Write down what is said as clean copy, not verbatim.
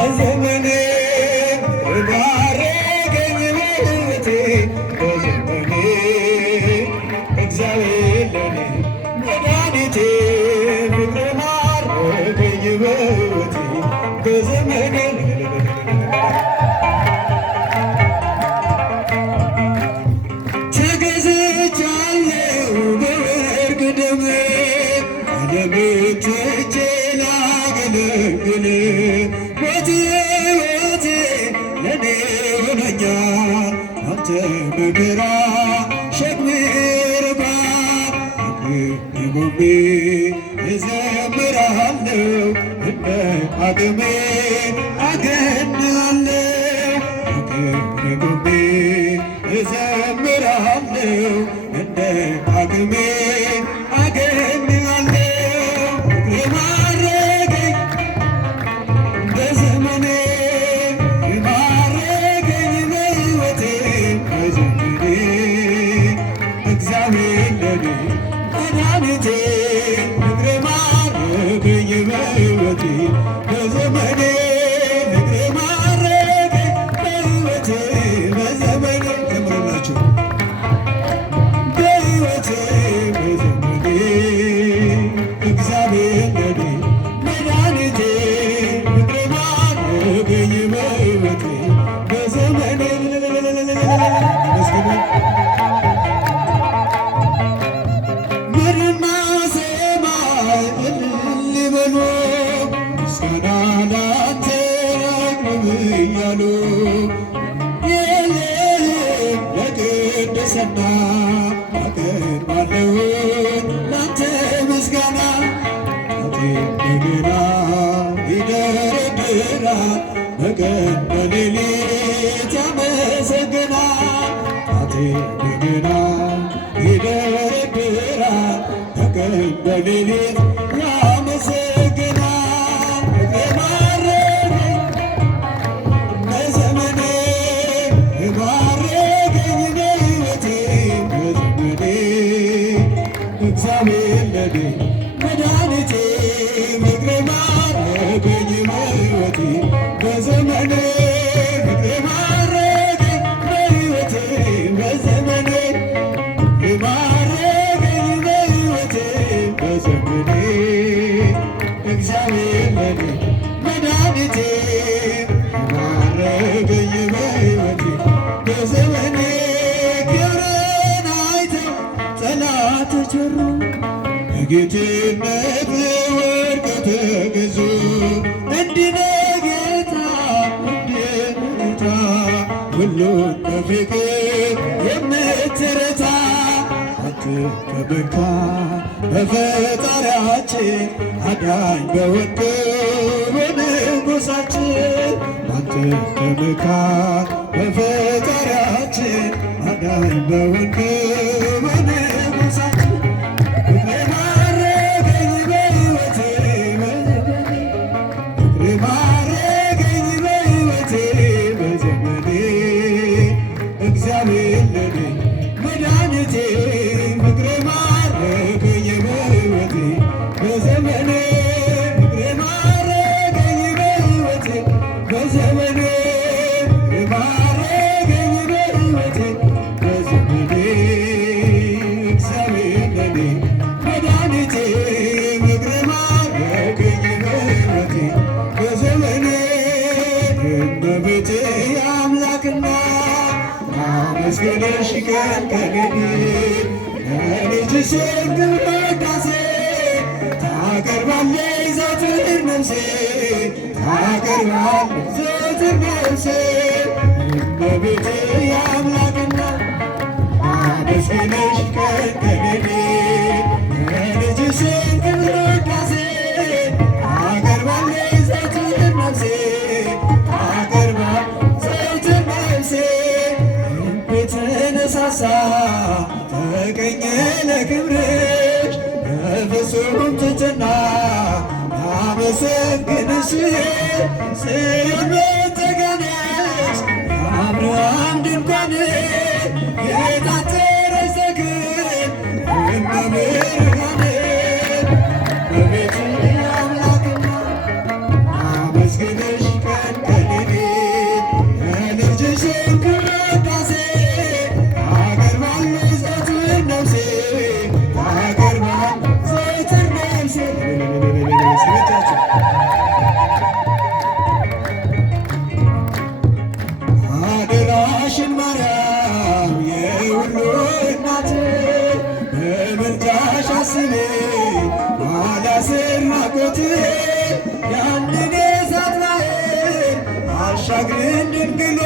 በዘመኔ ባረከኝ በሕይወቴ በዘመኔ እግዚአብሔር ለኔ መድኃኒቴ ፍቅር ማረከኝ በሕይወቴ በዘመኔ ተገዝቻለሁ በወርቅ ደም ዓለምን ትቼ ላገለግል ሕይወቴ ለኔ ሆነኛል አንተ መከራ ሸክሜ ርቋል ደግሜ እዘምርሃለሁ እንደ አቅሜ አገንሃለሁ ደግሜ እዘምርሃለሁ እንደ አቅሜ ለቅድስና አቀርባለሁ ላንተ ምስጋና እንደገና ይደረድራል በቀን በሌሊት ያመሰግናል እንደገና ይደረድራል በቀን በሌሊት እግዚአብሔር ለኔ መድኃኒቴ ፍቅር ማረከኝ በሕይወቴ በዘመኔ ፍቅር ማረከኝ በሕይወቴ በዘመኔ ፍቅር ማረከኝ በሕይወቴ በዘመኔ እግዚአብሔር ለኔ መድኃኒቴ ማረከኝ በሕይወቴ በዘመኔ በጌትነት ወድቀው ተገዙ እንዲህ ነው ጌታ እንዲህ ነው ጌታ ሁሉን በፍቅር የምትረታ አንተ ተመካን በፈጣሪያችን አዳኝ በሆንከው በንጉሣችን አንተ ተመካን በፈጣሪያችን አዳኝ በሆንከው በንጉሣችን መስገደሽ ቀን ከሌሊት ለልጅሽ ድል ቅዳሴ ታቀርባለች ዘወትር ነፍሴ ታቀርባለች ዘወትር ነፍሴ እመቤቴ የአምላክና መስገደሽ ቀን ከሌሊት ለልጅሽ ድል ቅዳሴ ታቀርባለች ዘወትር ነፍሴ ታቀርባለች ዘወትር ነፍሴ ተነሳሳ ተቀኘ ለክብርሽ በፍጹም ትሕትና አመሰግንሽ ጽዮን ተገነሽ የአብርሃም ድንኳን የታጠረች ተክል እመብርሃን በቤት አምላክና አመስግንሽ ቀን ያንን የእሳት ባሕር አሻግረን ድንግሎ